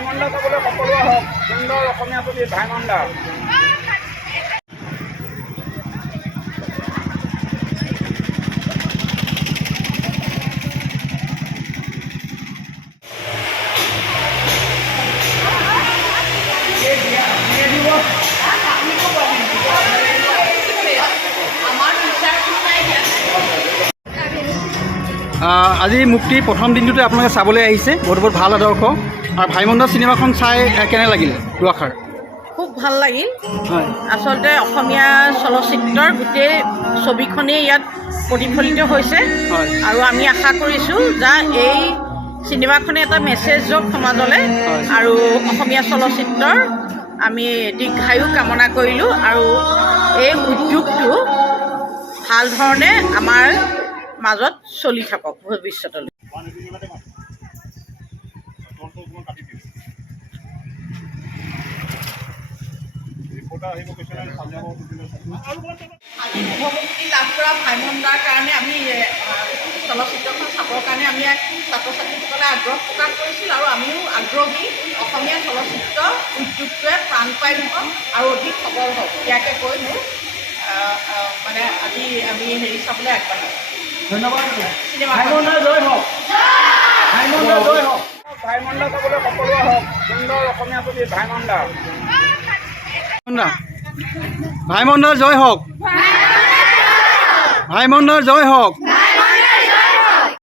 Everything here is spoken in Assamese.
ভাইমন্দা চাবলৈ সকলোৱে হওক। সুন্দৰ অসমীয়া ছবি ভাইমন্দা। আজি মুক্তিৰ প্ৰথম দিনটোতে আপোনালোকে চাবলৈ আহিছে, বহুত বহুত ভাল আদৰ্শ। আৰু ভাইমন্দা চিনেমাখন চাই কেনে লাগিলে দুআষাৰ? খুব ভাল লাগিল। হয়, আচলতে অসমীয়া চলচ্চিত্ৰৰ গোটেই ছবিখনেই ইয়াত প্ৰতিফলিত হৈছে। হয়, আৰু আমি আশা কৰিছোঁ যে এই চিনেমাখনে এটা মেছেজ যাওক সমাজলৈ। হয়। আৰু অসমীয়া চলচ্চিত্ৰৰ আমি দীৰ্ঘায়ু কামনা কৰিলোঁ। আৰু এই উদ্যোগটো ভাল ধৰণে আমাৰ মাজত চলি থাকক ভৱিষ্যতলৈ। আজি শুভমুক্তি লাভ কৰা ভাইমন্দাৰ কাৰণে আমি চলচ্চিত্ৰখন চাবৰ কাৰণে আমি ছাত্ৰ ছাত্ৰীসকলে আগ্ৰহ প্ৰকাশ কৰিছিল। আৰু আমিও আগ্ৰহী অসমীয়া চলচ্চিত্ৰ উদ্যোগটোৱে প্ৰাণ পাই থাকক আৰু অধিক সবল হওক। ইয়াকে কৈ মোৰ মানে আজি আমি চাবলৈ আগবাঢ়িম। ধন্যবাদ। চিনেমা ভাইমন্দা জয় হওক। ভাইমন্দা জয় হওক। ভাইমন্দা চাবলৈ সকলোৱে হওক। সুন্দৰ অসমীয়া ছবি ভাইমন্দা। ভাইমন্দাৰ জয় হওক। ভাইমন্দাৰ জয় হওক।